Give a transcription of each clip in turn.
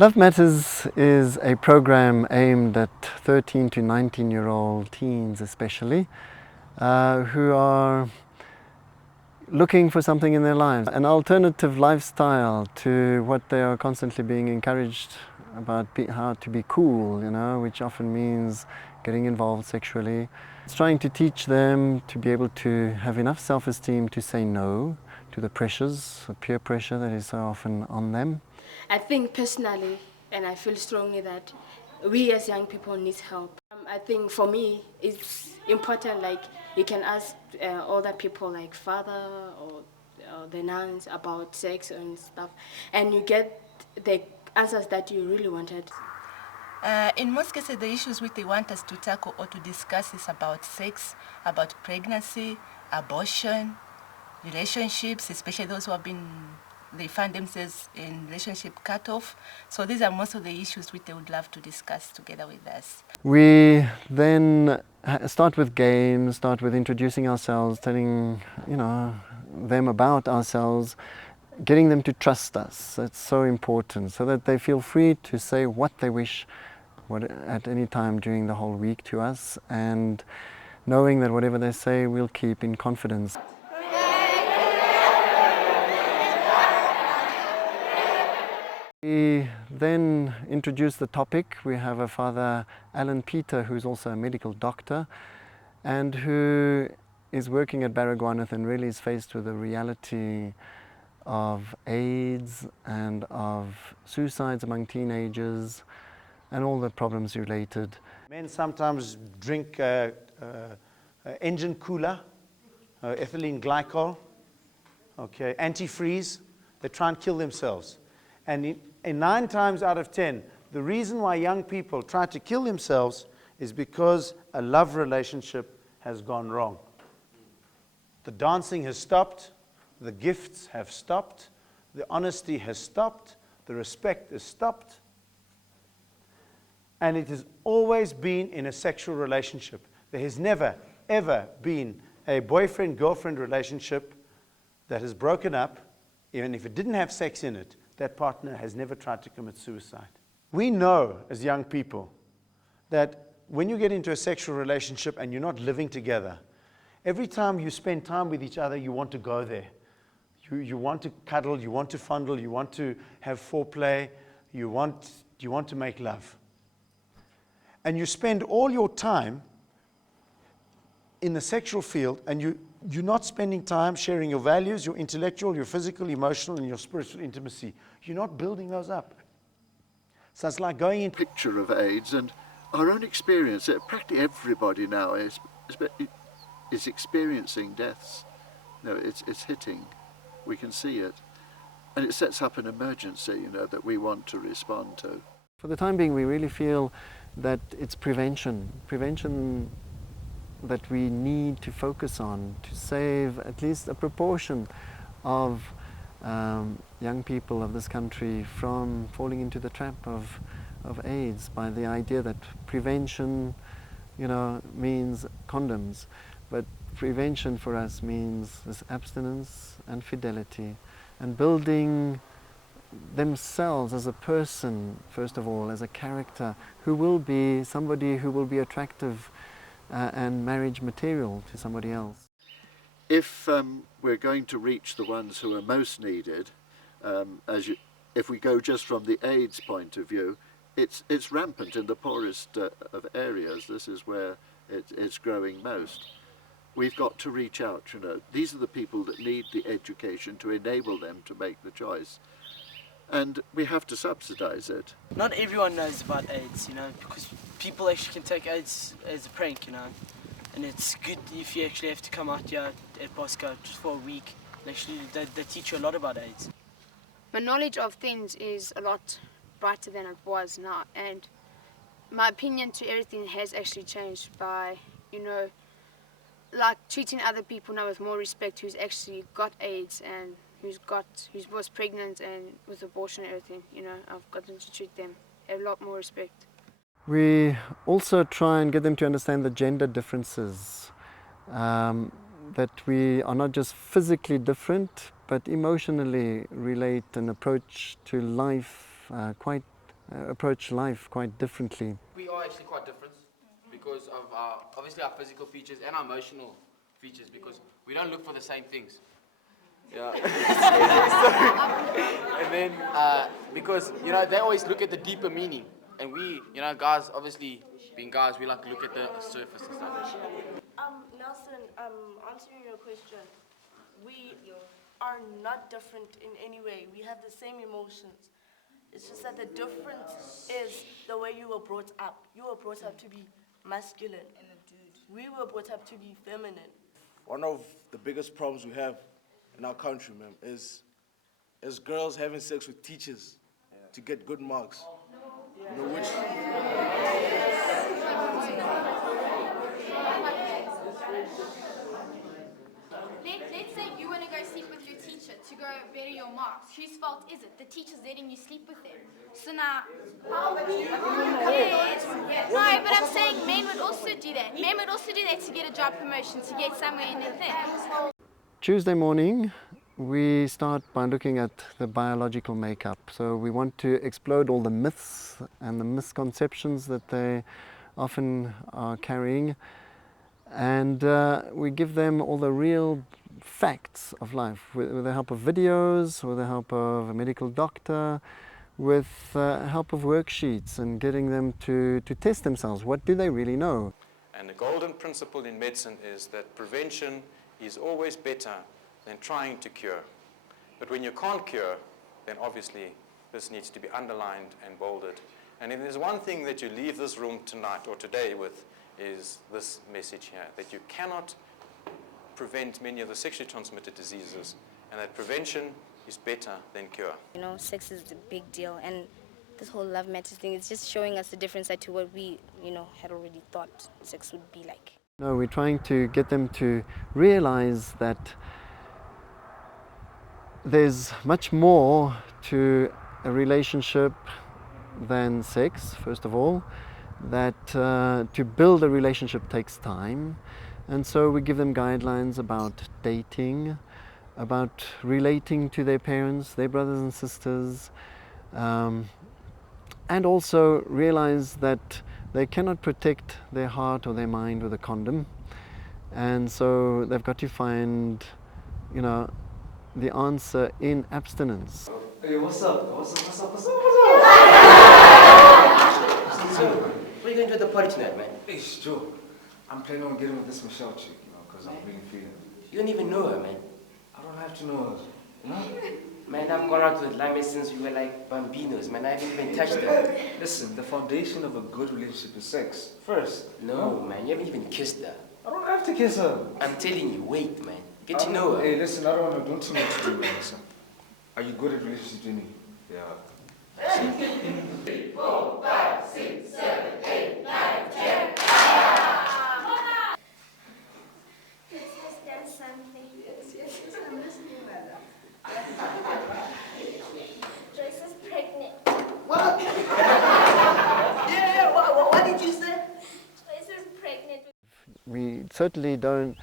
Love Matters is a program aimed at 13 to 19-year-old teens especially, who are looking for something in their lives, an alternative lifestyle to what they are constantly being encouraged about how to be cool, which often means getting involved sexually. It's trying to teach them to be able to have enough self-esteem to say no to the pressures, the peer pressure that is so often on them. I think personally, and I feel strongly that we as young people need help. I think for me, it's important, like you can ask older people like father or the nuns about sex and stuff, and you get the answers that you really wanted. In most cases, the issues which they want us to tackle or to discuss is about sex, about pregnancy, abortion, relationships, especially those who they find themselves in relationship cut off. So these are most of the issues which they would love to discuss together with us. We then start with games, start with introducing ourselves, telling them about ourselves, getting them to trust us. That's so important, so that they feel free to say what they wish at any time during the whole week to us, and knowing that whatever they say we'll keep in confidence. We then introduce the topic. We have a Father Alan Peter, who's also a medical doctor and who is working at Baragwanath and really is faced with the reality of AIDS and of suicides among teenagers and all the problems related. Men sometimes drink engine cooler, ethylene glycol, antifreeze. They try and kill themselves. And 9 times out of 10, the reason why young people try to kill themselves is because a love relationship has gone wrong. The dancing has stopped, the gifts have stopped, the honesty has stopped, the respect has stopped, and it has always been in a sexual relationship. There has never, ever been a boyfriend-girlfriend relationship that has broken up, even if it didn't have sex in it. That partner has never tried to commit suicide. We know as young people that when you get into a sexual relationship and you're not living together, every time you spend time with each other, you want to go there. You want to cuddle, you want to fondle, you want to have foreplay, you want to make love. And you spend all your time in the sexual field, and you're not spending time sharing your values, your intellectual, your physical, emotional, and your spiritual intimacy. You're not building those up. So it's like going in. Picture of AIDS and our own experience. Practically everybody now is experiencing deaths. It's hitting. We can see it, and it sets up an emergency. That we want to respond to. For the time being, we really feel that it's prevention that we need to focus on to save at least a proportion of young people of this country from falling into the trap of AIDS, by the idea that prevention means condoms, but prevention for us means this abstinence and fidelity and building themselves as a person, first of all, as a character who will be somebody who will be attractive and marriage material to somebody else. If we're going to reach the ones who are most needed, if we go just from the AIDS point of view, it's rampant in the poorest of areas. This is where it's growing most. We've got to reach out. These are the people that need the education to enable them to make the choice. And we have to subsidize it. Not everyone knows about AIDS, because people actually can take AIDS as a prank, and it's good if you actually have to come out here at Bosco just for a week. And actually, they teach you a lot about AIDS. My knowledge of things is a lot brighter than it was now, and my opinion to everything has actually changed by, like treating other people now with more respect who's actually got AIDS and who was pregnant and with abortion and everything. I've gotten to treat them a lot more respect. We also try and get them to understand the gender differences, that we are not just physically different, but emotionally relate and approach to life quite approach life quite differently. We are actually quite different because of obviously our physical features and our emotional features, because we don't look for the same things. Yeah. And then because they always look at the deeper meaning, and we guys, obviously being guys, we like to look at the surface and stuff. Nelson, answering your question, we are not different in any way. We have the same emotions. It's just that the difference is the way you were brought up. You were brought up to be masculine. We were brought up to be feminine. One of the biggest problems we have in our country, ma'am, is girls having sex with teachers to get good marks. Which Let's say you want to go sleep with your teacher to go better your marks. Whose fault is it? The teacher's letting you sleep with them. So now, yes. No, but I'm saying men would also do that. Men would also do that to get a job promotion, to get somewhere in their thing. Tuesday morning, we start by looking at the biological makeup. So we want to explode all the myths and the misconceptions that they often are carrying. And we give them all the real facts of life with the help of videos, with the help of a medical doctor, with the help of worksheets, and getting them to test themselves. What do they really know? And the golden principle in medicine is that prevention is always better than trying to cure. But when you can't cure, then obviously this needs to be underlined and bolded. And if there's one thing that you leave this room tonight or today with, is this message here, that you cannot prevent many of the sexually transmitted diseases, and that prevention is better than cure. Sex is a big deal, and this whole love matters thing is just showing us the difference to what we, had already thought sex would be like. No, we're trying to get them to realize that there's much more to a relationship than sex, first of all, that to build a relationship takes time, and so we give them guidelines about dating, about relating to their parents, their brothers and sisters, and also realize that they cannot protect their heart or their mind with a condom, and so they've got to find, the answer in abstinence. Hey, what's up? What's up? Where are you going to the party tonight, man? Hey, Joe, I'm planning on getting with this Michelle chick, because I'm really feeling it. You don't even know her, man. I don't have to know her, Man, I've gone out with Lame since we were like bambinos, man. I haven't even touched her. Listen, the foundation of a good relationship is sex. First. No, man, you haven't even kissed her. I don't have to kiss her. I'm telling you, wait, man. Get to know her. Hey, listen, I don't too much to do with this. Are you good at relationships, Jenny? Yeah. 3, 4, 5, 6, 7, 8, 9, 10. Let's dance something. Yes, I'm listening, madam. Joyce is pregnant. What? Yeah, what did you say? Joyce is pregnant. We certainly don't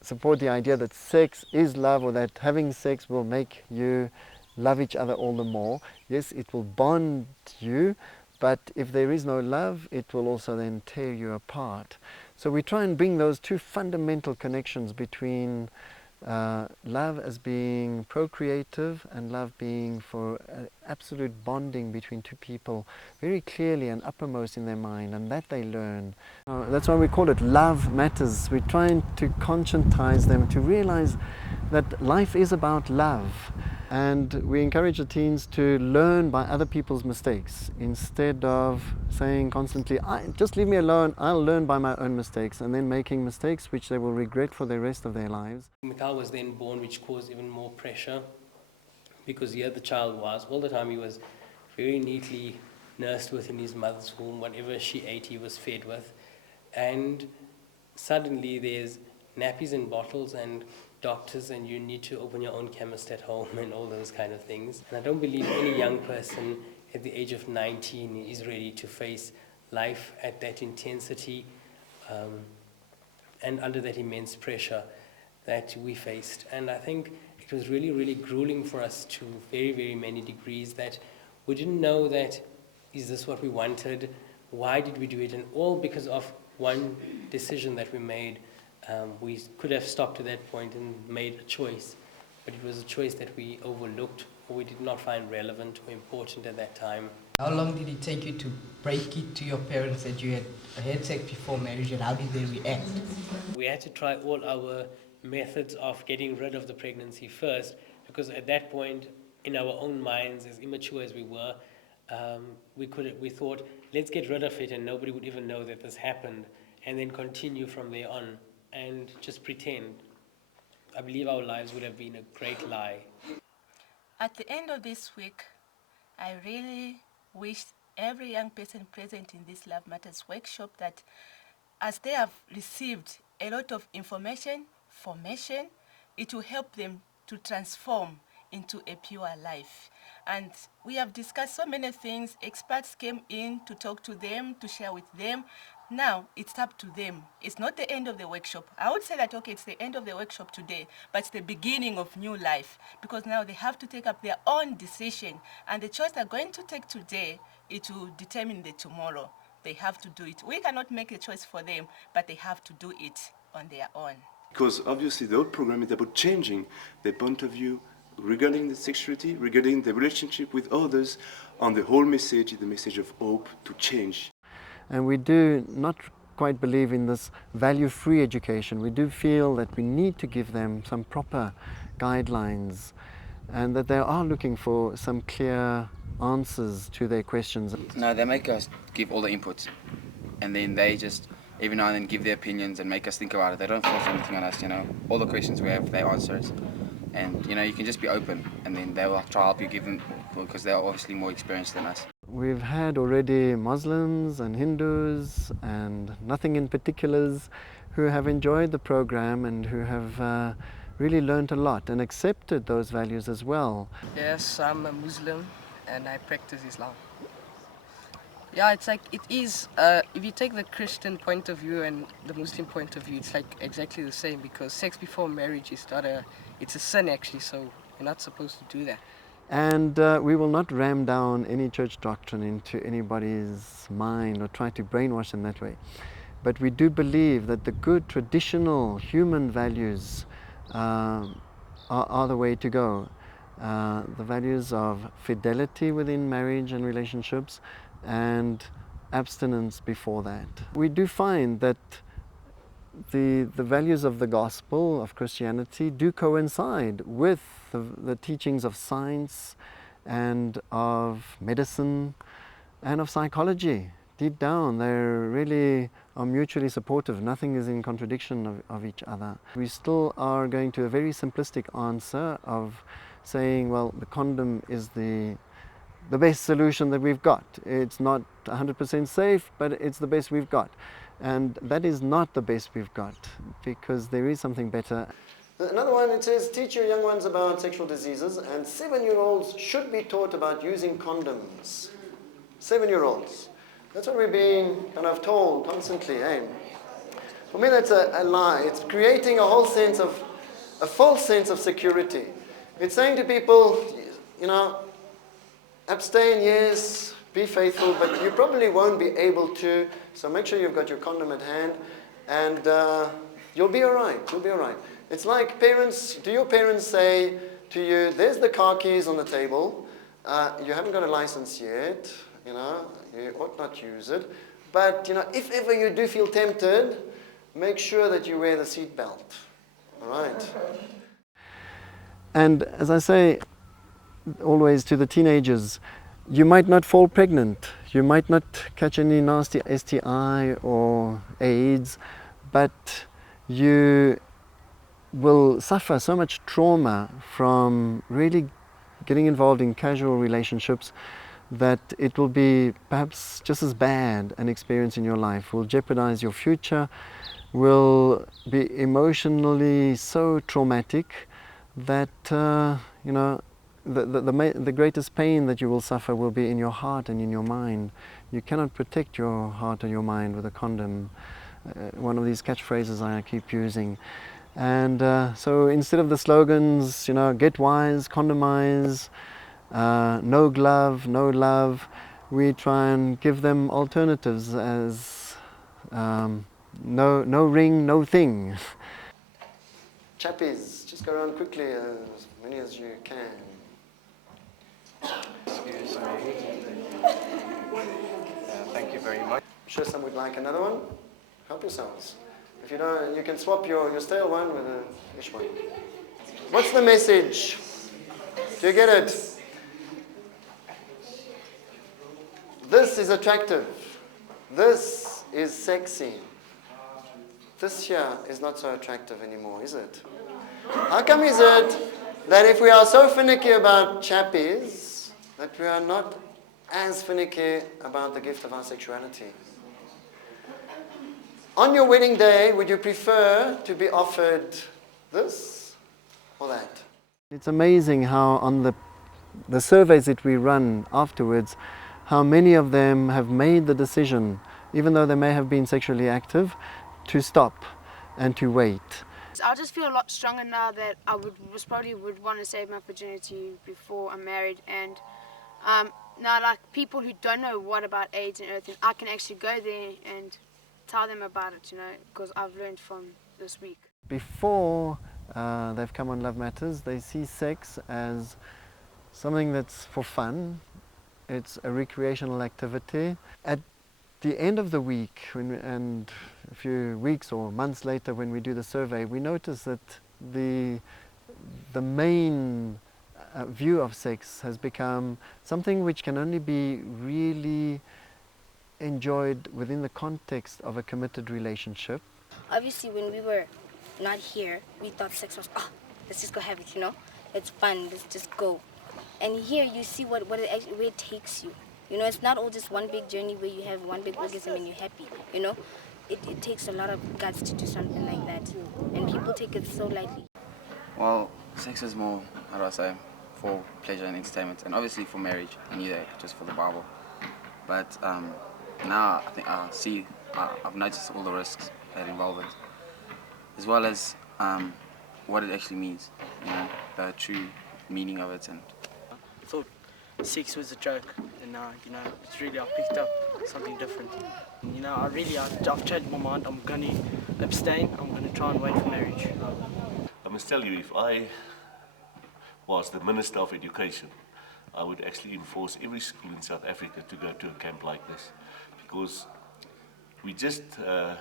support the idea that sex is love, or that having sex will make you love each other all the more. Yes, it will bond you, but if there is no love, it will also then tear you apart. So we try and bring those two fundamental connections between love as being procreative and love being for absolute bonding between two people very clearly and uppermost in their mind, and that they learn. That's why we call it Love Matters. We're trying to conscientize them to realize that life is about love, and we encourage the teens to learn by other people's mistakes instead of saying constantly, just leave me alone, I'll learn by my own mistakes, and then making mistakes which they will regret for the rest of their lives. Mikhail was then born, which caused even more pressure, because here the child was, all the time he was very neatly nursed within his mother's womb. Whatever she ate, he was fed with. And suddenly there's nappies in bottles and doctors, and you need to open your own chemist at home and all those kind of things. And I don't believe any young person at the age of 19 is ready to face life at that intensity and under that immense pressure that we faced. And I think it was really, really grueling for us to very, very many degrees, that We didn't know that, is this what we wanted? Why did we do it? And all because of one decision that we made. We could have stopped at that point and made a choice, but it was a choice that we overlooked or we did not find relevant or important at that time. How long did it take you to break it to your parents that you had sex before marriage, and how did they react? We had to try all our methods of getting rid of the pregnancy first, because at that point, in our own minds, as immature as we were, we thought, let's get rid of it and nobody would even know that this happened, and then continue from there on and just pretend. I believe our lives would have been a great lie. At the end of this week, I really wish every young person present in this Love Matters workshop that as they have received a lot of formation, it will help them to transform into a pure life. And we have discussed so many things. Experts came in to talk to them, to share with them. Now, it's up to them. It's not the end of the workshop. I would say that, okay, it's the end of the workshop today, but it's the beginning of new life, because now they have to take up their own decision. And the choice they're going to take today, it will determine the tomorrow. They have to do it. We cannot make a choice for them, but they have to do it on their own. Because obviously the whole program is about changing their point of view regarding the sexuality, regarding the relationship with others, and the whole message is the message of hope to change. And we do not quite believe in this value-free education. We do feel that we need to give them some proper guidelines and that they are looking for some clear answers to their questions. No, they make us give all the inputs, and then they just every now and then give their opinions and make us think about it. They don't force anything on us, you know. All the questions we have, they answer us. And, you know, you can just be open, and then they will try to help you give them, because they are obviously more experienced than us. We've had already Muslims and Hindus and nothing in particulars who have enjoyed the program and who have really learned a lot and accepted those values as well. Yes, I'm a Muslim and I practice Islam. Yeah, it's like it is, if you take the Christian point of view and the Muslim point of view, it's like exactly the same, because sex before marriage is it's a sin actually, so you're not supposed to do that. And we will not ram down any church doctrine into anybody's mind or try to brainwash them that way. But we do believe that the good traditional human values are the way to go. The values of fidelity within marriage and relationships and abstinence before that. We do find that the values of the gospel, of Christianity, do coincide with the teachings of science and of medicine and of psychology. Deep down, they really are mutually supportive. Nothing is in contradiction of each other. We still are going to a very simplistic answer of saying, well, the condom is the best solution that we've got. It's not 100% safe, but it's the best we've got. And that is not the best we've got, because there is something better. Another one, it says, teach your young ones about sexual diseases, and 7-year-olds should be taught about using condoms. 7-year-olds. That's what we're being kind of told constantly. Hey? For me, that's a lie. It's creating a false sense of security. It's saying to people, you know, abstain, yes, be faithful, but you probably won't be able to, so make sure you've got your condom at hand, and you'll be all right, you'll be all right. It's like parents, do your parents say to you, there's the car keys on the table, you haven't got a license yet, you know, you ought not use it, but, you know, if ever you do feel tempted, make sure that you wear the seat belt, all right? And as I say always to the teenagers, you might not fall pregnant, you might not catch any nasty STI or AIDS, but you will suffer so much trauma from really getting involved in casual relationships that it will be perhaps just as bad an experience in your life, will jeopardize your future, will be emotionally so traumatic that, you know, the greatest pain that you will suffer will be in your heart and in your mind. You cannot protect your heart or your mind with a condom. One of these catchphrases I keep using. And so instead of the slogans, you know, get wise, condomize, no glove, no love. We try and give them alternatives as no ring, no thing. Chappies, just go around quickly, as many as you can. Excuse me. Thank you very much. I'm sure some would like another one. Help yourselves. If you don't, you can swap your stale one with a fish one. What's the message? Do you get it? This is attractive. This is sexy. This here is not so attractive anymore, is it? How come is it that if we are so finicky about chappies, that we are not as finicky about the gift of our sexuality? On your wedding day, would you prefer to be offered this or that? It's amazing how on the surveys that we run afterwards, how many of them have made the decision, even though they may have been sexually active, to stop and to wait. I just feel a lot stronger now that I would want to save my virginity before I'm married, and now like people who don't know what about AIDS and everything, I can actually go there and tell them about it, you know, because I've learned from this week. Before they've come on Love Matters, they see sex as something that's for fun. It's a recreational activity. At the end of the week, and a few weeks or months later when we do the survey, we notice that the main view of sex has become something which can only be really enjoyed within the context of a committed relationship. Obviously, when we were not here, we thought sex was, oh, let's just go have it, you know? It's fun, let's just go. And here you see where it takes you. You know, it's not all just one big journey where you have one big orgasm and you're happy, you know? It takes a lot of guts to do something like that, and people take it so lightly. Well, sex is more, how do I say, for pleasure and entertainment, and obviously for marriage, and either just for the Bible. But now I think I've noticed all the risks that involve it, as well as what it actually means, you know, the true meaning of it. And I thought sex was a joke, and now, you know, it's really, I picked up something different. You know, I've changed my mind. I'm going to abstain. I'm going to try and wait for marriage. I must tell you, if I was the Minister of Education, I would actually enforce every school in South Africa to go to a camp like this, because we just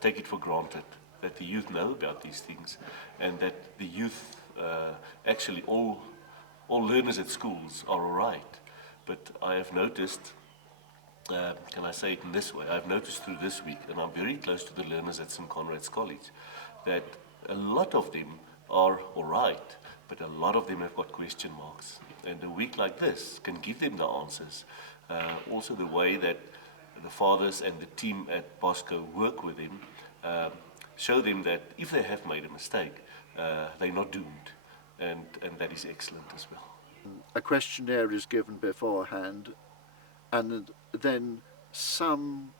take it for granted that the youth know about these things, and that the youth, actually all learners at schools are all right. But I have noticed, can I say it in this way, I've noticed through this week, and I'm very close to the learners at St. Conrad's College, that a lot of them are all right, but a lot of them have got question marks. And a week like this can give them the answers. Also the way that the fathers and the team at Bosco work with them, show them that if they have made a mistake, they're not doomed. And that is excellent as well. A questionnaire is given beforehand, and then some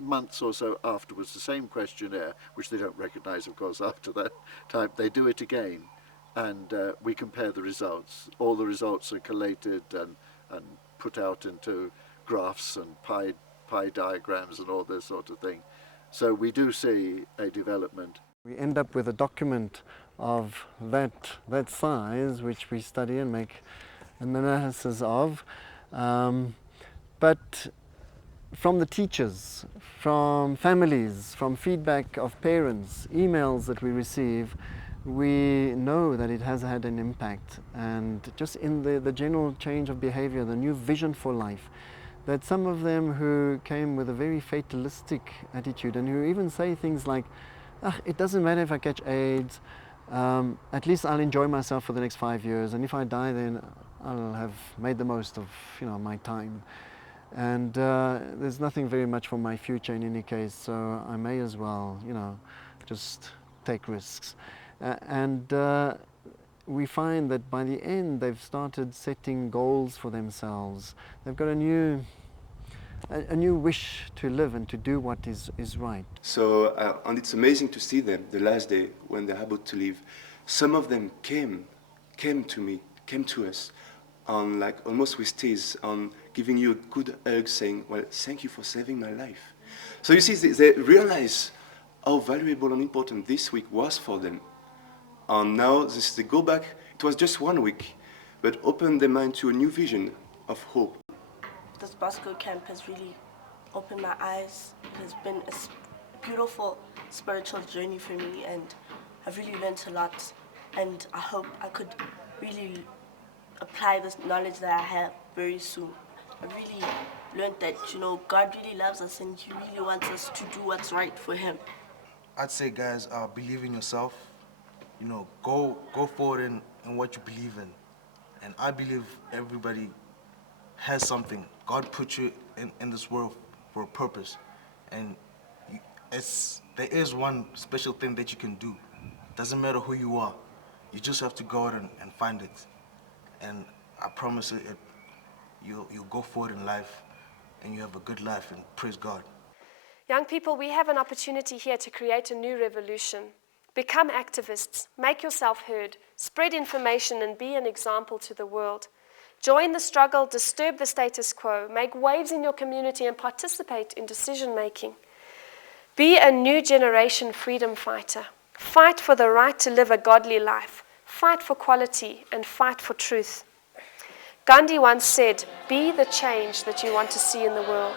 months or so afterwards, the same questionnaire, which they don't recognise, of course, after that time, they do it again, and we compare the results. All the results are collated and put out into graphs and pie diagrams and all this sort of thing. So we do see a development. We end up with a document of that size, which we study and make an analysis of. But from the teachers, from families, from feedback of parents, emails that we receive, we know that it has had an impact, and just in the general change of behavior, the new vision for life, that some of them who came with a very fatalistic attitude and who even say things like, it doesn't matter if I catch AIDS, at least I'll enjoy myself for the next 5 years, and if I die then I'll have made the most of, you know, my time. And there's nothing very much for my future in any case, so I may as well, you know, just take risks. And we find that by the end they've started setting goals for themselves. They've got a new wish to live and to do what is right. So, and it's amazing to see them the last day when they're about to leave. Some of them came to me, came to us on like almost with tears, on giving you a good hug, saying, well, thank you for saving my life. So you see, they realize how valuable and important this week was for them. And now they go back, it was just 1 week, but opened their mind to a new vision of hope. This Bosco camp has really opened my eyes. It has been a beautiful spiritual journey for me, and I've really learned a lot. And I hope I could really apply this knowledge that I have very soon. I really learned that, you know, God really loves us and He really wants us to do what's right for Him. I'd say, guys, believe in yourself. You know, go forward in what you believe in. And I believe everybody has something. God put you in this world for a purpose. And there is one special thing that you can do. Doesn't matter who you are. You just have to go out and find it. And I promise you'll go forward in life and you have a good life, and praise God. Young people, we have an opportunity here to create a new revolution. Become activists, make yourself heard, spread information and be an example to the world. Join the struggle, disturb the status quo, make waves in your community and participate in decision making. Be a new generation freedom fighter. Fight for the right to live a godly life. Fight for quality and fight for truth. Gandhi once said, "Be the change that you want to see in the world."